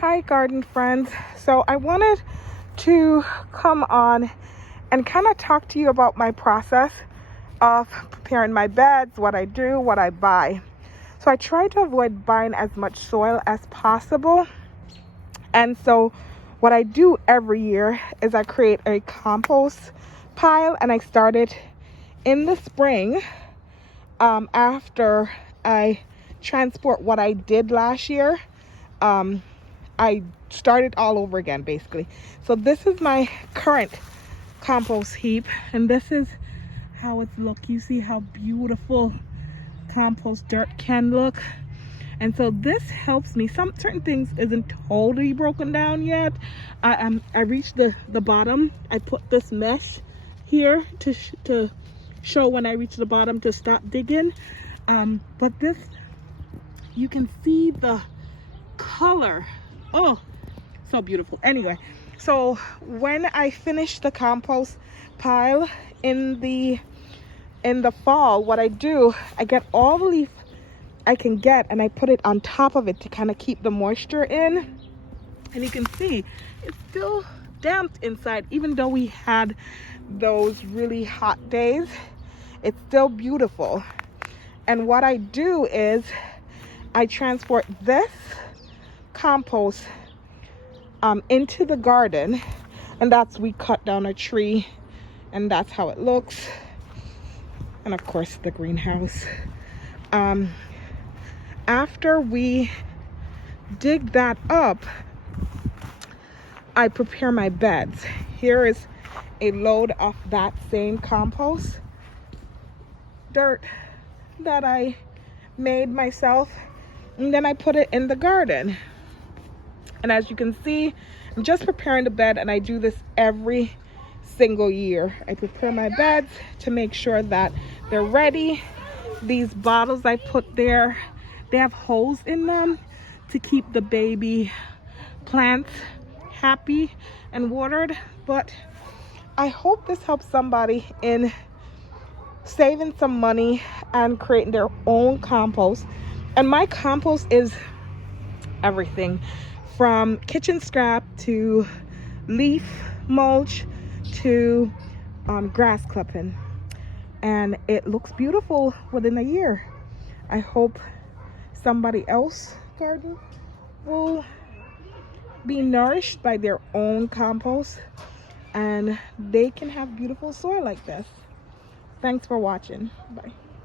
Hi garden friends. So I wanted to come on and kind of talk to you about my process of preparing my beds, what I do, what I buy. So I try to avoid buying as much soil as possible. And so what I do every year is I create a compost pile, and I start it in the spring after I transport what I did last year. I started all over again basically. So this is my current compost heap, and this is how it's look. You see how beautiful compost dirt can look. And so this helps me. Some certain things isn't totally broken down yet. I reached the bottom. I put this mesh here to show when I reach the bottom to stop digging. But this, you can see the color. Oh, so beautiful. Anyway, so when I finish the compost pile in the fall, what I do, I get all the leaf I can get and I put it on top of it to kind of keep the moisture in. And you can see it's still damp inside, even though we had those really hot days. It's still beautiful. And what I do is I transport this compost into the garden, and that's, we cut down a tree and that's how it looks. And of course the greenhouse. After we dig that up, I prepare my beds. Here is a load of that same compost dirt that I made myself, and then I put it in the garden. And as you can see, I'm just preparing the bed, and I do this every single year. I prepare my beds to make sure that they're ready. These bottles I put there, they have holes in them to keep the baby plants happy and watered. But I hope this helps somebody in saving some money and creating their own compost. And my compost is everything from kitchen scrap to leaf mulch to grass clipping, and it looks beautiful within a year. I hope somebody else garden will be nourished by their own compost and they can have beautiful soil like this. Thanks for watching. Bye.